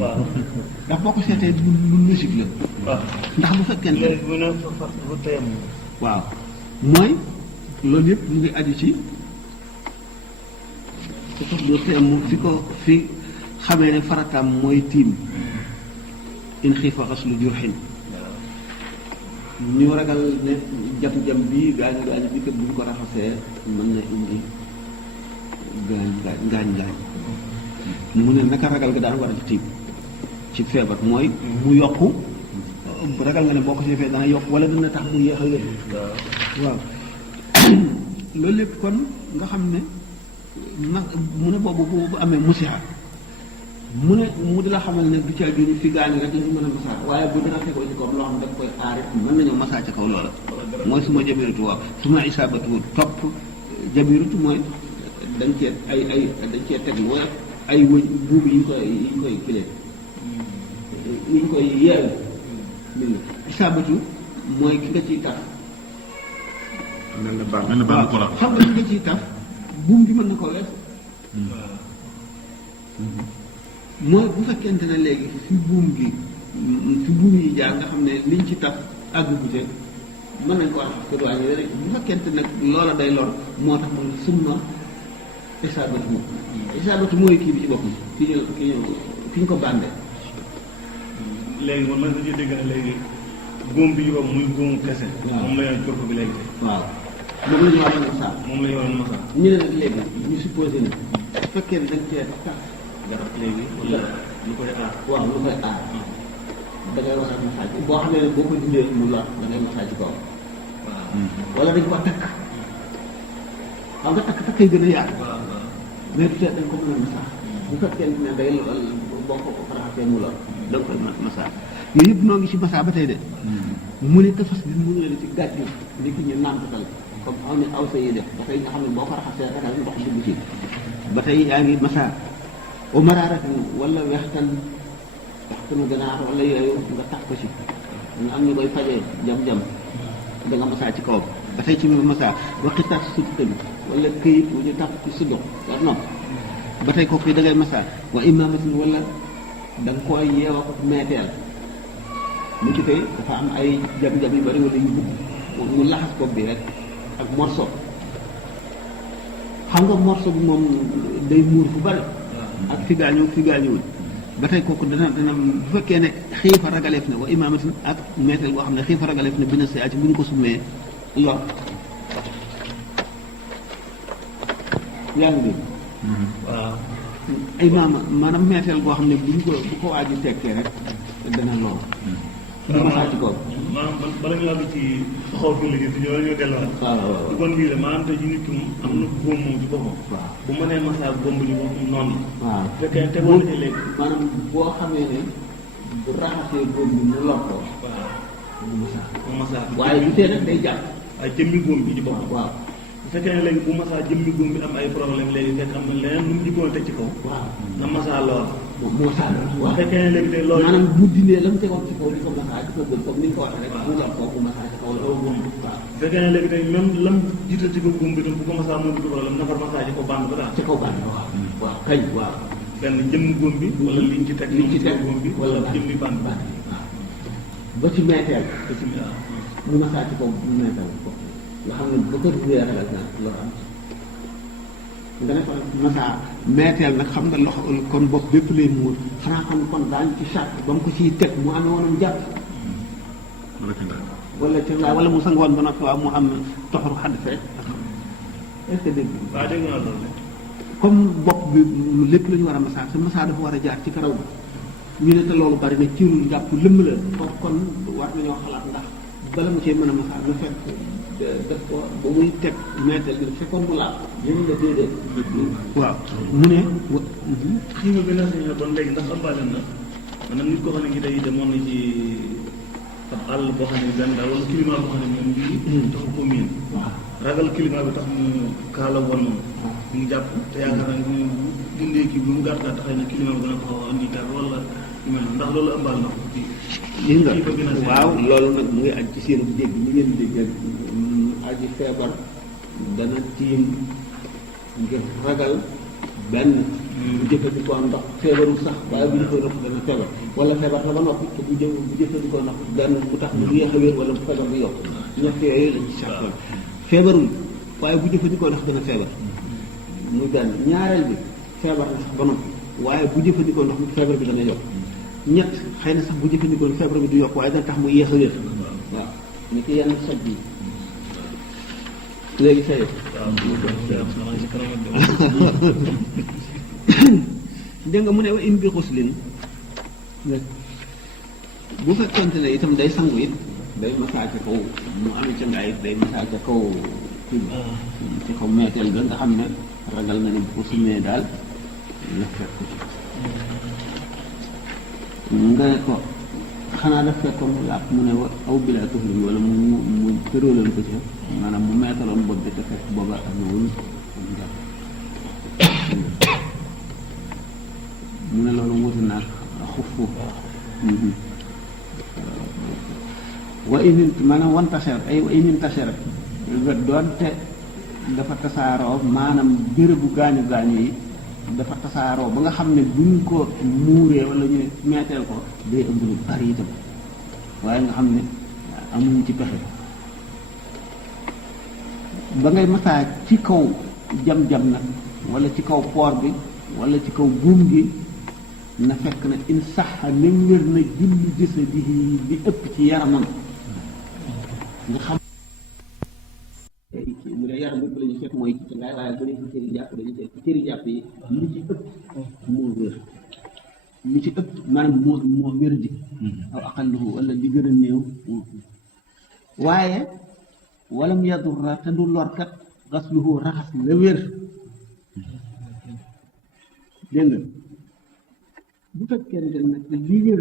waaw ndax boo ko seetee lu logique la waaw ndax bu fekkente léegi mu ne fa bu teyam waaw mooy loolu yëpp ñu ngi aju ci su ko du teyam fi xamee ne farataam mooy tiim in xiifa xaslu jurxin ñu ragal ne jam-jam bii gaañu bi kat buñ ko raxasee mën na indi gaañ mu ne naka ragal ga daan war a ci tiim ci feebar mooy mu yokku ragal nga ne boo ko defee dana yokk wala dina tax mu yéex a wér waaw loolu lépp kon nga xam ne nag mu ne boobu bu amee musiha mu ne mu di la xamal ne du ca gi fi gaañu rek la ñu mën a masaa waaye bu dina tegoo ci kaw loo xam ne daf koy aar mën nañoo masaa ca kaw loola mooy suma jabiratu waaw suma isaabatu topp jabiratu mooy dañ cee dañ cee teg mooy ay wëñ buub yi ñu koy kilee yi ñu koy yeewu isaabatu mooy ki nga ciy taf mel na baax ko la xam nga ki nga ciy taf buum bi mën na ko wees mooy bu fekkente ne léegi fi buum yi jaar nga xam ne liñ ci taf àgg bu te mën nañ ko raxas ko waaye yooyu rek bu fekkente nag loola day lor moo tax moom summa isaabatu moom isaabatu mooy kii bi ci boppam ki ñu ko bàndee léegi man sa ci dégg na léegi góom bi yóbbu muy góomu kese moom la yoon corpo bi léegi waaw moom la ñu war a masaa moom la ñu war a masaa ñu ne nag léegi ñu supposé ne su fekkee ne dañ cee tax garab léegi wala lu koy aar waaw lu koy aar da ngay war a masaa ci boo xamee ne boo ko dindee mu lor da ngay masaa ci kaw wala dañ ko takk xam nga takk yi gën a yaatu mais du tee dañ ko mën a masaa bu fekkee ne day boo ko raxasee mu lor da nga koy masaa yooyu yëpp noo ngi ci masaa ba tey de mu ne tafas bi mu ne la ci gàtt yi ni ki ñu nàmpatal comme aw ne aw sa yi def ba tey nga xam ne boo ko raxasee ragal ndox dugg ci ba tey yaa ngi masaa o maraaratin wala wextanu ganaar wala yooyu nga tax ko ci ñu am ñu koy fajee jam-jam da nga masaa ci kawam ba tey ci mu masaa waxitat suttan wala këyit bu ñu tax ci suddox war nopp ba tey kooku da ngay masaa wa imamatin wala da nga koy yeewa ko meeteel mu ci tey dafa am ay jam-jam yu bari wala yu bugg mu laxas bopp bi rek ak morceau xam nga morceau bi moom day muur fu bari ak fi gaañuwul ba tey kooku dana bu fekkee ne xiifa ragaleef na wa imaamatin ak meeteel boo xam ne xiifa ragaleef na bina si bu ñu ko summee lor yaa ngi dégg waaw ay maanaam meeteel boo xam ne bu ko waaju tekkee rek dana lor du masaa ci kaw maanaam bala ñu àgg ci xaw fi liggéey si ñoo delluwaat waaw kon bii de maanaam tey ji nit ki am na góom moom ci boppam waaw bu mënee masaa góom bi ñu boppam noonu waaw fekkee te boo ci léegi maanaam boo xamee ne bu raxasee góom bi mu lor ko waaw mu masaa mu masaa waaye du tee nag day jàpp ay jëmmi góom bi ci boppam waaw bu fekkee ne léegi bu masaa jëmmi góom bi am ay problème léegi fekk am na leneen lu mu jikkoon teg ci kaw waaw na masaa lool moo saa bu waaw fekkee ne léegi tey loolu maanaam bu dindee la mu tegoon ci kaw di ko masaa di ko gën comme ni nga ko waxee rek mu lor kooku masaa ci kaw la waaw bu fekkee ne léegi tey même lam jiital ci kaw góom bi tam bu ko masaa moo du problème nafar masaa ci kaw bànd ba daal ci kaw bànn waaw waaw kañ waaw benn jëmm góom bi wala liñ ci teg liñ ci teg góom bi wala jëmmi bànd waaw ba ci meeteel ba ci waaw mu masaa ci kaw mu meeteel ko nga xam ne ba ko duggee ragal na lor am nga ne ko masaa meeteel nag xam nga loxo kon bopp bépp lay muur xanaa xam kon daañu ci charte ba mu ko ciy teg mu amee woonam jàpp wala ci ndax wala ci laa wala mu sang woon ba noppi waaw mu am toxaru xadd fekk est-ce que dégg waaw dégg naa loolu comme bopp bi lépp la ñu war a masaa te masaa dafa war a jaar ci karaw bi ñu ne te loolu bari na ciirul jàpp lëmm la foofu kon war nañoo xalaat ndax bala mu cee mën a masaa na fekk def ko ba muy teg meetal bi fekkoon mu laal yéen la déedéet waaw mu ne xiima bi nga xam ne bon léegi ndax ëmbaale na maanaam nit koo xam ne ngi tey demoon na ci ab àll boo xam ne benn daal wala climat boo xam ne moom ngi taxu ko miin ragal climat bi tax mu kaala woon moom mu jàpp te yaakaar naa ne bu dindee kii bi mu gàtt gàtt xëy na climat bi dana ko xaw a indi dara wala yu mel noonu ndax loolu ëmbaal na ko ci gis nga xiifa bi na waaw loolu nag mu ngi aj ci seen dégg mu ngeen dégg aji feebar dana tiim ngir ragal benn bu jëfandikoo ndox feebaru sax waaye bu jëfandikoo ndox dana feebar wala feebar la ba noppi te bu jëfandikoo ndox benn mu tax mu yéex a wér wala bu feebar bi yokk ñett yooyu lañ ci sàrtal feebarul waaye bu jëfandikoo ndox dana feebar muy benn ñaareel bi feebar na sax ba noppi waaye bu jëfandikoo ndox mi feebar bi dana yokk ñett xëy na sax bu jëfandikoo feebar bi du yokk waaye dana tax mu yéex a wér waaw ni ki yenn soj bi léegi fay dégg nga mu ne wa in bi xuslin bu fekkente ne itam day sangu it day masaa ca kaw mu amee ca ngaay day masaa ca kaw kii ci kaw meeteel ga nga xam ne ragal na ne bu ko sumee daal la fekk ko ci nga ne ko xanaa daf fekkoon mu laab mu ne wa aw bilaa tuflin wala mu tëróolan ko ci maanaam mu meetaloon bopp bi te fekk booba am na wul mu ne loolu wuti naag xufu wa inin maanaam wan taseer ay wa inin taseer doonte dafa tasaaroo maanaam bérébu gaañu gaañu yi dafa tasaaroo ba nga xam ne buñ ko muuree wala ñu meeteel ko day ëmb lu bari itam waaye nga xam ne amuñ ci pexe ba ngay masaa ci kaw jam-jam nag wala ci kaw poor bi wala ci kaw buum gi na fekk na in saxa nem wér na julli jasadihi bi ëpp ci yaramam nga xam mu ne yaram bi la ñu fekk mooy ci ngaay waaye bu dee ci cëri jàpp dañu fekk ci cëri jàpp yi li ci ëpp moo wér li ci ëpp maanaam moo wér di aw aqalluhu wala li gën a néew waaye walam yadurra te du lorkat gasluhu raxas la wér dégg nga bu fekkee ne nag li wér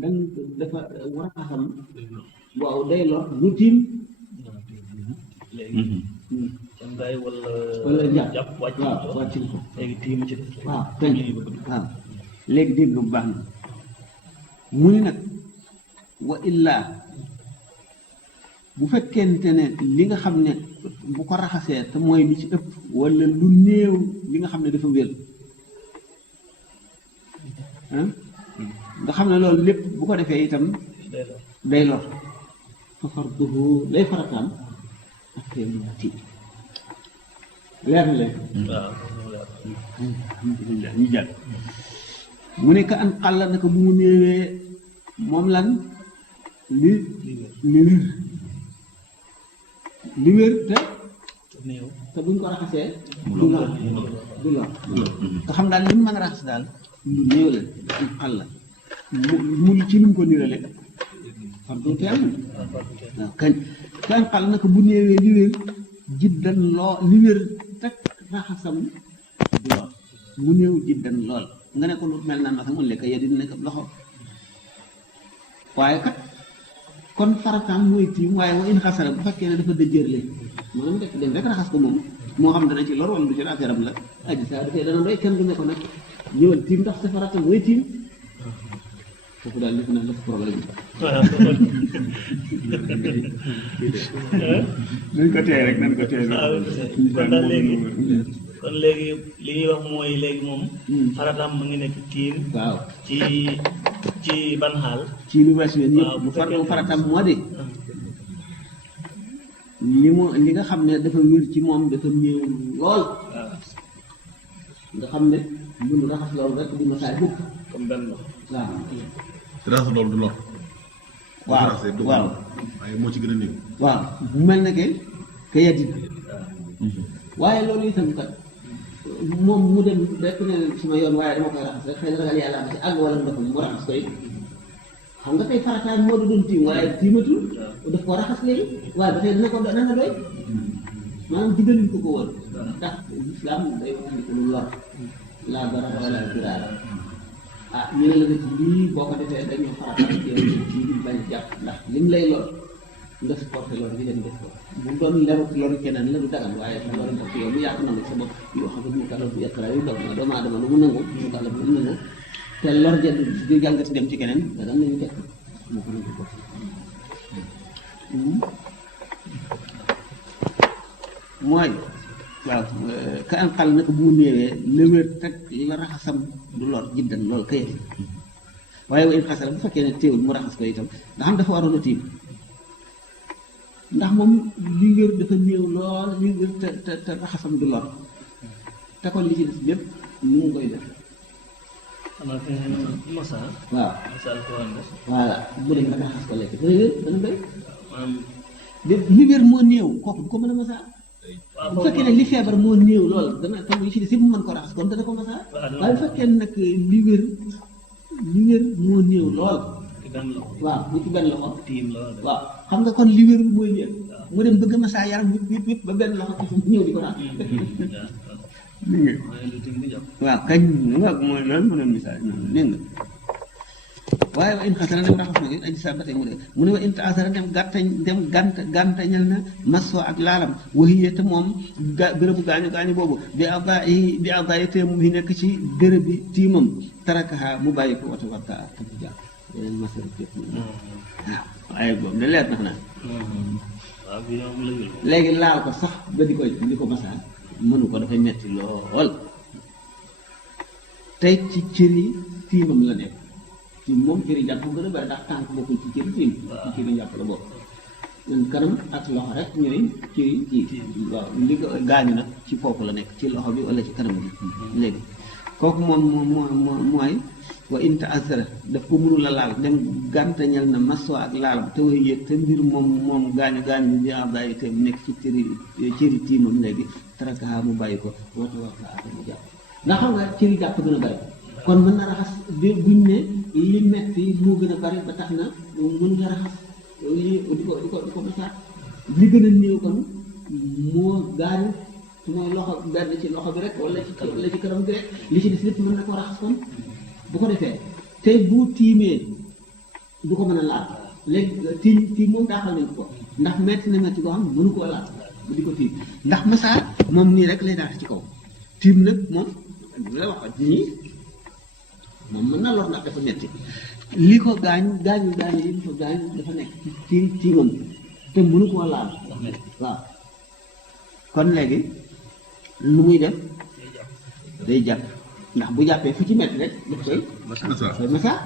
dañ dafa war a xam waaw day lor lu tiim sangaay wala jàpp wàcc waaw wàcc ko léegi tiim ci des waaw kañ waaw léegi dégg bu baax na mu ni nag wa illaa bu fekkente ne li nga xam ne bu ko raxasee te mooy li ci ëpp wala lu néew li nga xam ne dafa wér nga xam ne loolu lépp bu ko defee itam day lor fa farduhu lay farataam ak ci leer na leen alhamdulilah ñu jàll mu ne ka an xàlla naka bu mu néewee moom lan li wér te buñ ko raxasee du lor nga xam daal li mu mën a raxas daal lu néew la an xàlla mu ci lu mu ko nirale fardu teel waaw kañ ka an xàlla naka bu néewee li wér jiddan loo li wér teg raxasam du lor mu néew jiddan lool nga ne ko lu mel naan ma sax mun lekk ya di nekk loxo waaye kat kon farataam mooy tiim waaye wa in xasara bu fekkee ne dafa dëjërle maanaam rek dem rek raxas ko moom moo xam dana ci lor wala du ci affaire am la aji saa dafay dana doy kenn du ne ko nag ñëwal tiim ndax sa farata mooy tiim foofu daal def naa def problème bi. nañ ko téye rek nañ ko téye rek. kon daal léegi kon léegi li ñuy wax mooy léegi moom. farataam mu ngi nekk tiim. waaw ci ban xaal. ci lu weesu yéen yëpp bu faratam moo di li nga xam ne dafa wér ci moom dafa néew lool nga xam ne mënu raxas loolu rek di masaay bukk comme benn loxo. waaw raxas loolu du lor. waaw waaw waaye moo ci gën a néew. waaw bu mel ne que yeddi waaye loolu itam kat moom mu dem rek ne suma yoon waaye dama koy raxas rek xëy na ragal yàlla am ci àgg wala ndox mi mu raxas koy xam nga tey farataay moo doon tiim waaye tiimatul daf ko raxas léegi waaye ba tey dana ko dana doy maanaam diggaluñ ko woon ndax islam day wax ni ko lu lor laa darara wala diraara ñu ne la nag lii boo ko defee dañoo farataay ci yow ci di bañ jàpp ndax lim lay lor nga supporté loolu di dem def ko bu doon loru keneen la du dagan waaye sa loru bopp yow mu yàq na sa bopp yoo xam ne mu kàlla bu yàqara yu daw na doomu aadama lu mu nangu mu kàlla bu mu nangu te lor ja di jàngati dem ci keneen da dam nañu fekk mu ko nangu ko mooy waaw ka am xal naka bu mu néewee lëwér teg la raxasam du lor jiddan loolu kayati waaye wa in xasara bu fekkee ne téewul mu raxas ko itam nga xam dafa waroon a tiim ndax moom li wér dafa néew lool li wér te raxasam du lor te kon li ci des lépp nu mu koy def xanaa fi nga masa. waaw masa alquran la. voilà bu dee nga raxas ko lekk dana wér dana doy maanaam. li wér moo néew kooku du ko mën a masa bu fekkee ne li feebar moo néew lool dana tam li ci des yëpp mu mën ko raxas kon dana ko masa waaye bu fekkee nag li wér moo néew lool ci benn loxo. waaw bu ci benn loxo tiim la wala. waaw xam nga kon li wér mooy wér mu dem bëgg masaa yaram yëpp ba benn loxo ci ñëw di ko raxas waaye lu tiim di jàpp. waaw kañ nga mooy loolu mu doon misaal noonu dégg nga waaye wa in xasara dem raxas na aji saa ba tey mu ne wa in taasara dem gàntañal na maso ak laalam waxiye te moom bérébu gaañu boobu bi avaayi te mu nekk ci béréb bi tiimam tarakaha mu bàyyi ko wata warta ak tam jàpp yeneen masara képp waaw waaye boobu ne leer na xanaa waaw bi yow la wér. léegi laal ko sax ba di ko masaa mënu ko dafay metti lool tey ci cëri tiimam la nekk tiim moom cëri jàpp gën a bari ndax tànk bokkul ci cëri tiim ci cëri jàpp la bokk ñun kanam ak loxo rek ñooy cëri kii waaw li ko gaañu nag ci foofu la nekk ci loxo bi wala ci kanam bi léegi kooku moom mooy wa in ta'azzara daf ko mënul la laal dem gàntañal na maso ak laalam te way yëg te mbir moom gaañu bi bi bàyyi te nekk ci cëri tiimam léegi tarakaha mu bàyyi ko wata waxta ak mu jàpp ndax xam nga cëri jàpp gën a bari kon mën na raxas buñ ne li metti moo gën a bari ba tax na mënut a raxas li di ko masaat li gën a néew kon moo gaañu su mooy loxo benn ci loxo bi rek wala ci kanam bi rek li ci des lépp mën na ko raxas kon bu ko defee tey bu tiimee du ko mën a laal léegi tiim moom daaxal nañ ko ndax metti na metti koo xam mënu koo laal bu di ko tiim ndax masaa moom nii rek lay daal ci kaw tiim nag moom la wax nii moom mën na lor ndax dafa metti li ko gaañu yi li ko gaañu dafa nekk ci tiimam te mënu koo laal waaw kon léegi lu muy def day jàpp ndax bu jàppee fu ci metti rek daf koy masaa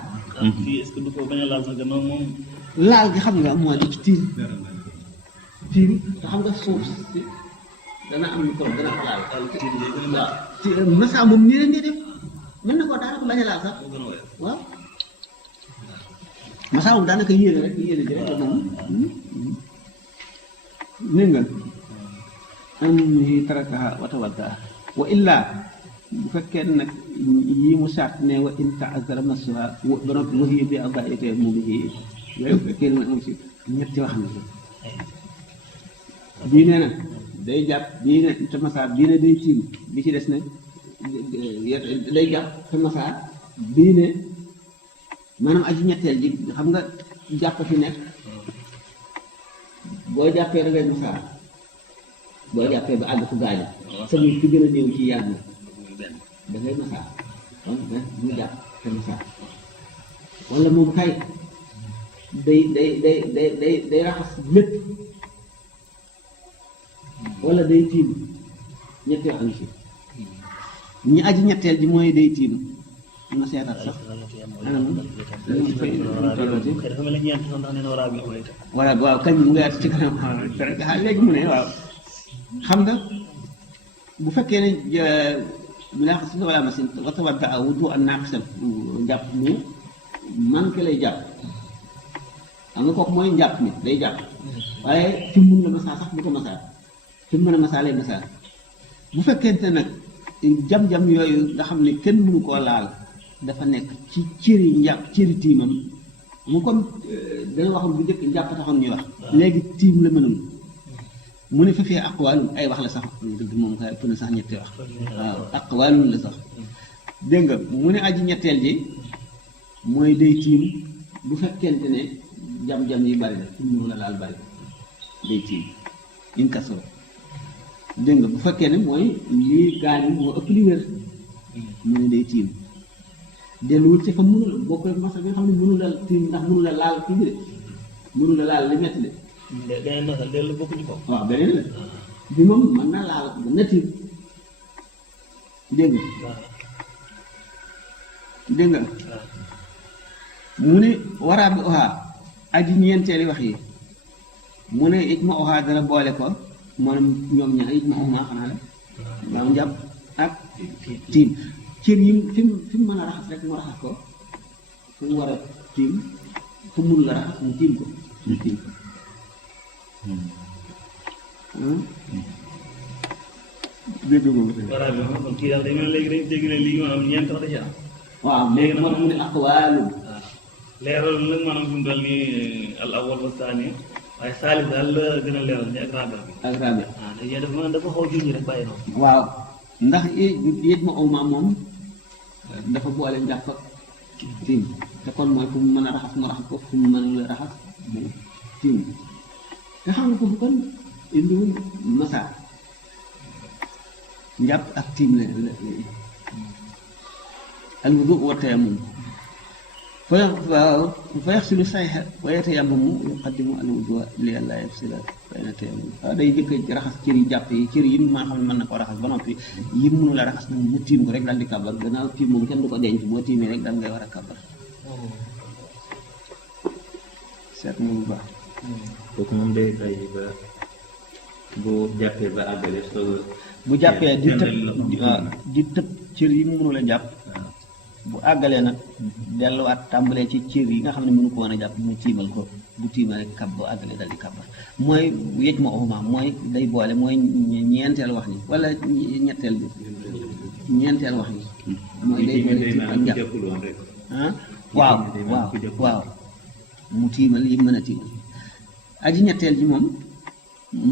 fii est-ce que du ko bañ a laal sa gannaaw moom. laal gi xam nga moo di ci tiim te xam nga suuf si dana am microbe dana ko laal waaw ci masaa moom nii leen di def mën na koo daanaka bañ a laal sax waaw masaa moom daanaka yéene rek ji rek moom néeg nga am yi tarakaha watawadda wa illaa bu fekkee nag yii mu sart ne wa in ta'azzara masuha ba noppi wahiya bi adaaite mu bi yooyu bu fekkee ne am si ñetti wax na bii nee na day jàpp bii ne te masaa bii ne day tiim bi ci des ne day jàpp te masaa bii ne maanaam aji ñetteel ji xam nga jàpp fi nekk boo jàppee da ngay masaa boo jàppee ba àgg fu gaañu sa biir fi gën a néew ci yaag na da ngay masaa kon nag bu jàpp te masaa wala moom kay day raxas lépp wala day tiim ñetteel am si ñi aji ñetteel ji mooy day tiim na seetaat sax voilà waaw kañ mu ngi at ci kanam léegi mu ne waaw xam nga bu fekkee ne laa xas wala machine watawadda a wudu an naaqisan jàpp mu manqué lay jàpp xam nga kooku mooy njàpp mi day jàpp waaye fi mu mun la masaa sax bu ko masaa fi mu mën a masaa lay masaa bu fekkente nag jam-jam yooyu nga xam ne kenn mënu koo laal dafa nekk ci cëri njàpp cëri tiimam mu comme dana waxoon bu njëkk njàpp taxoon ñuy wax léegi tiim la mënul mu ne fefee aqwaalum ay wax la sax dëgg moom kay ëpp na sax ñetti wax waaw aqwaalum la sax dégg nga mu ne aji ñetteel ji mooy day tiim bu fekkente ne jam-jam yi bari la fi mu la laal bari day tiim in kasoro dégg nga bu fekkee ne mooy lii gaañu moo ëpp li wér mu ne day tiim delluwul ci fa mënul boo koy masa bi nga xam ne mënul la tiim ndax mënul la laal kii bi de mënul la laal li metti de beneen masal dellu bokkuñu ko waaw beneen la bi moom mën na laal mën na tiim dégg nga dégg nga mu ne waraa bi oxaa aji ñeenteeli wax yi mu ne it ma oxaa dana boole ko moom ñoom ñaar it ma oxmaa xanaa la waaw njàpp ak tiim cër yi fi mu mën a raxas rek mu raxas ko fu mu war a tiim fu mu mun la raxas mu tiim ko mu tiim ko dégg nga ko wara bi kon kii daal day mel léegi dañ dégg ne lii maanaam ñeent wax da ci am waaw léegi moo tax mu ne aqwaalu waaw leeral nag maanaam fi mu toll nii al awwal wa saani waaye saalis daal la gën a leeral ni ak rabi bi ak rabi waaw dañuy def maanaam dafa xaw a junj rek bàyyi noonu waaw ndax yéeg ma awma moom dafa boole njàpp ak tiim te kon mooy fu mu mën a raxas mu raxas ko fu mu mën a raxas mu tiim te xam nga foofu kon indiwul masa njàpp ak tiim la al wudu wa tayammum fa yaxsilu sayha wa yatayammamu yuqaddimu al wudu li an laa yafsila bayna tayammum waaw day jëkk raxas cër yi jàpp yi cër yi maa xam ne mën na ko raxas ba noppi yi mënu la raxas nag mu tiim ko rek daal di kàbbar gannaaw tiim moom kenn du ko denc boo tiimee rek daal ngay war a kàbbar seet mu bu baax kooku moom day bàyyi ba bu jàppee ba àggale soo bu jàppee di tëb cër yi mu mënul a jàpp bu àggalee nag delluwaat tàmbalee ci cër yi nga xam ne mënu ko woon a jàpp mu tiimal ko bu tiimal rek kab bu àggalee dal di kàbbar mooy yëj ma oxuma mooy day boole mooy ñeenteel wax ni wala ñetteel bi ñeenteel wax ni mooy day boole tiim ak njàpp ah waaw mu tiimal yi mën a tiimal aji ñetteel ji moom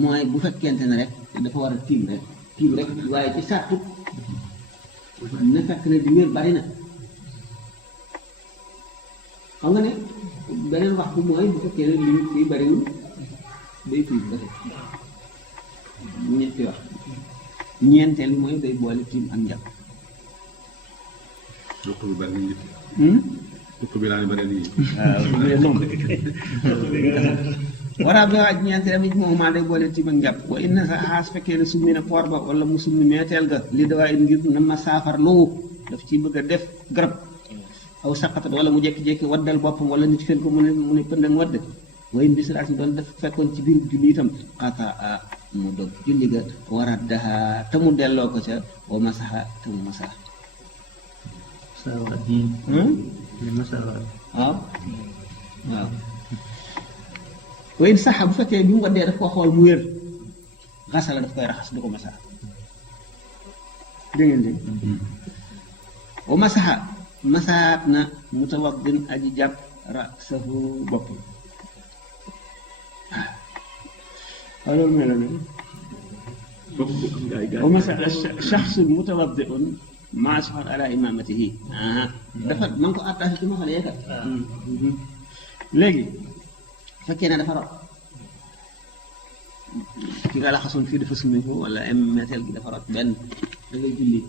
mooy bu fekkente ne rek dafa war a tiim rek waaye ci sàttu na fekk ne di wér bari na xam nga ne beneen wax bu mooy bu fekkee ne li fii bariwul day tiim ba tey ñetti wax ñeenteel bi mooy day boole tiim ak njàpp dëkk bi bari nañu dëkk bi daal di bari nañu moom waraa bi waaj ñeenteel bi moom maa day boole tiim ak njàpp wa inna sa xaas fekkee ne summi na poor ba wala mu summi meeteel ga li dawaa it ngir na ma saafar lowu daf ci bëgg a def garab aw saqatat wala mu jékki-jékki waddal boppam wala nit fen ko mu ne pëndang wadd wayin bisiraat yi doon daf fekkoon ci biir julli itam xataa mu dog julli ga waraat daha te mu delloo ko ca wa masaxa te mu masaxa sawaat yi masawaat waaw waaw wayin saxa bu fekkee bi mu waddee daf ko xool mu wér xasala daf koy raxas du ko masaxa dégg ngeen dégg wa masaxa masaat na mutawaddin aji jàpp rasahu bopp waaw loolu mel na wa masaxa shaxsu mutawaddiun maasixan ala imamatihi dafa man ko attaché ci ma xale yeekat léegi fekkee ne dafa rot ki nga laxasoon fii dafa summiku wala metteel gi dafa rot benn da ngay julli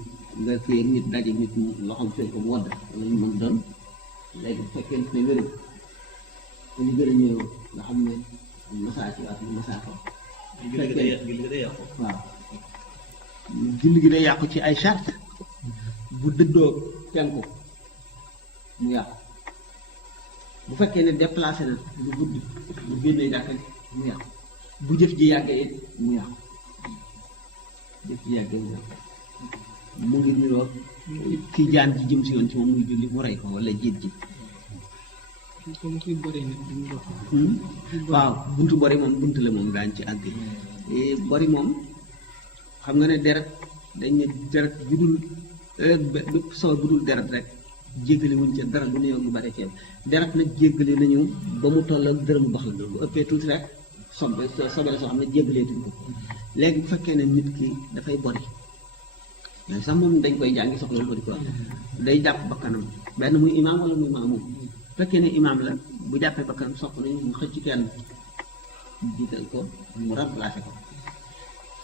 nga fee nit daje nit mu loxoom fee ko mu wadd wala ñu mën doon léegi bu fekkee ne wéru li gën a ñëw nga xam ne masaa ci waat masaa ko julli gi day yàqu. waaw julli gi day yàqu ci ay charte bu dëddoo penku mu yàqu bu fekkee ne déplacé na lu guddi bu génnee jàkka mu yàqu bu jëf ji yàggee it mu yàqu jëf ji yàggee mu yàqu mu ngi niroo kii jaan ji jëm si yoon ci moom muy julli mu rey ko wala jiit ji waaw buntu bori moom buntu la moom daañ ci àgg bori moom xam nga ne deret dañ ne deret bu dul bépp sawar bu dul deret rek jéggale wuñ ca dara lu néew lu bari ceeb deret nag jéggale nañu ba mu toll ak dërëmu dox la bu ëppee tuuti rek sobe la soo xam ne jéggaleetuñ ko léegi bu fekkee ne nit ki dafay bori léegi sax moom dañ koy jàngi soxla lu ko day jàpp bakkanam benn muy imaam wala muy maamum bu fekkee ne imaam la bu jàppee bakkanam sopp nañu mu xëcc kenn jiital ko mu remplacé ko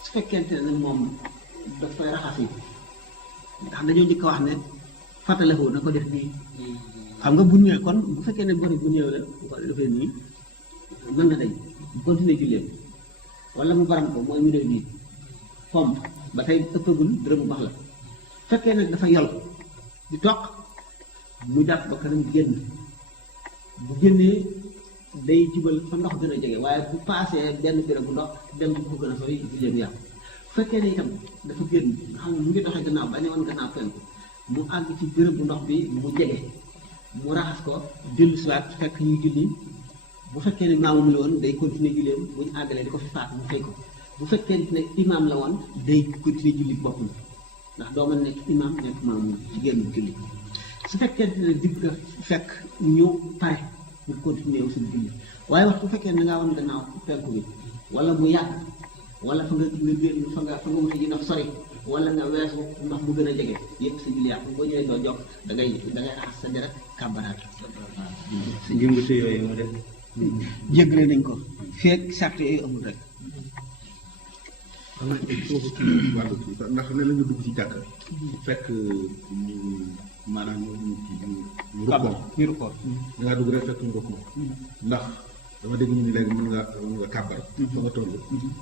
su fekkente ne moom daf koy raxas yi ndax dañoo njëkk a wax ne fàttaliku na ko def nii xam nga bu ñëwee kon bu fekkee ne bori bu ñëwee la bu ko defee nii mën na dañ continuer julleem wala mu baram ko mooy mu def nii pompe ba tey ëppagul dërëmu bax la fekkee nag dafa yol di toq mu jàpp ba kanam génn bu génnee day jubal fa ndox gën a jege waaye bu paasee benn béréb bu ndox dem bu ko gën a sori julleem yàqu fekkee ne itam dafa génn nga xam ne mu ngi doxee gannaaw ba ne woon gannaaw penku mu àgg ci béréb bu ndox bi mu jege mu raxas ko dellu siwaat fekk ñu julli bu fekkee ne maamum la woon day continuer julleem bu ñu àggalee di ko fi faat mu fay ko bu fekkee ne imaam la woon day continuer julli boppam ndax doo mën nekk imaam nekk maamum ci génn julli su fekkee ne digg nga fekk ñu pare mu continuer aussi julli waaye wax bu fekkee ne ngaa woon gannaaw penku bi wala mu yàgg wala fa nga génn fa nga wuti ji ndox sori wala nga weesu ndox mu gën a jege yëpp sa julli yàqu boo ñëwee doo jokk da ngay raxas sa deret kàbbaraat si njëngatu yooyu mu def jéggale nañ ko feeg sart yooyu amul rek xam nga foofu ci wàllu kii ndax ne la nga dugg ci jàkka fekk ñu maanaam ñu rukkoo ñu rukkoo da ngaa dugg rek fekk ñu rukkoo ndax dama dégg ñu ni léegi mën nga kàbbar fa nga toll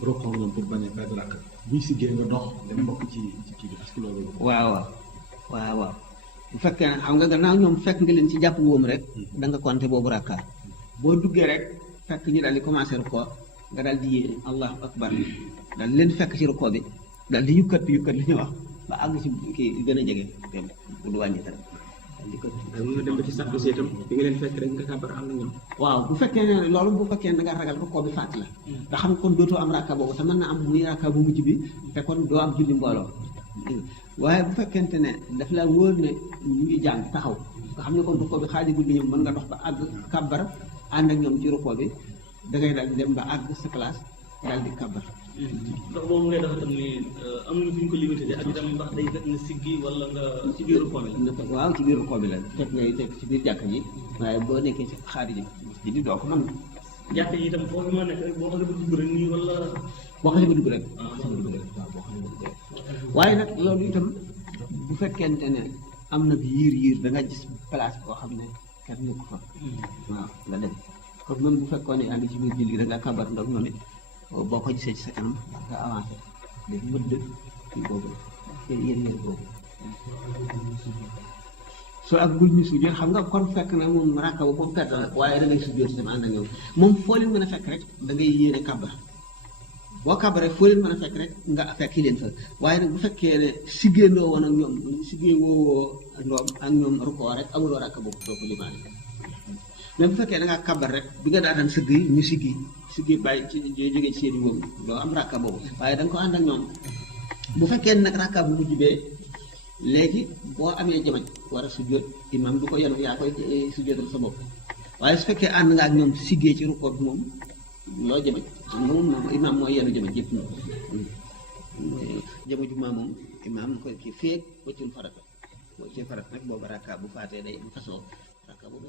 rukkoo noonu pour bañ a perdre rakk buy siggee nga dox dem bokk ci kii bi est-ce que loolu waaw bu fekkee ne xam nga gannaaw ñoom fekk nga leen ci jàpp woom rek da nga compter boobu rakka boo duggee rek fekk ñu daal di commencé rukkoo nga daal di yéene allahu akbar daal di leen fekk ci rukkoo bi daal di yukkat li ñuy wax ba àgg ci kii gën a jege dem bu du wàññi dara daal di yukkat mën nga dem ba ci sax si itam bi nga leen fekk rek nga kàbbar am na ñoom waaw bu fekkee ne loolu bu fekkee ne da nga ragal rukkoo bi fàtt la nga xam kon dootoo am rakka boobu te mën na am muy rakka bu mujj bi te kon doo am julli mbooloo waaye bu fekkente ne daf la wóor ne ñu ngi jàng taxaw nga xam ne kon rukkoo bi xaajagul bi ñoom mën nga dox ba àgg kàbbar ànd ak ñoom ci rukkoo bi da ngay daal di dem ba àgg sa place daal di kàbbar ndax boobu ngay dafa tam ni am na fu ñu ko limité ak itam ndax day fekk nga siggi wala nga ci biir rukkoo bi la waaw ci biir rukkoo bi la fekk ngay fekk ci biir jàkk ji waaye boo nekkee ci xaari ji di doo ko mën jàkk yi itam foofu ma nekk rek boo xasee ba dugg rek nii wala boo xasee ba dugg rek waaw boo xasee ba dugg rek waaye nag loolu itam bu fekkente ne am na bi yiir da nga gis place boo xam ne kenn nekku fa waaw nga dem comme même bu fekkoon ne yaa ngi ci biir julli da nga kabar ndox noonu it boo ko gisee ci sa kanam nga avancé léegi mëdd kii boobu yéen boobu soo ak bul ñu sujjóot xam nga kon fekk na moom rakka ba moom perte la waaye da ngay sujjóot si ànd ak ñoom moom foo leen mën a fekk rek da ngay yéene kabar boo kabaree foo leen mën a fekk rek nga fekk leen fa waaye nag bu fekkee ne siggéendoo woon ak ñoom siggée woowoo ndoom ak ñoom rukkoo rek amuloo rakka boobu doo ko limaale mais bu fekkee da ngaa kabar rek bi nga daan sëgg yi ñu siggi bàyyi ci jógee ci seen i wóom doo am rakka boobu waaye da nga ko ànd ak ñoom bu fekkee nag rakka bu mujj bee léegi boo amee jamañ war a sujjóot imam du ko yenu yaa koy sujjóotal sa bopp waaye su fekkee ànd nga ak ñoom siggee ci rukkoo bi moom loo jamañ xam nga moom imam mooy yenu jamañ yëpp moom jama jumaa moom imam koy kii feeg wëccul farata nag boobu rakka bu faatee day am façon rakka boobu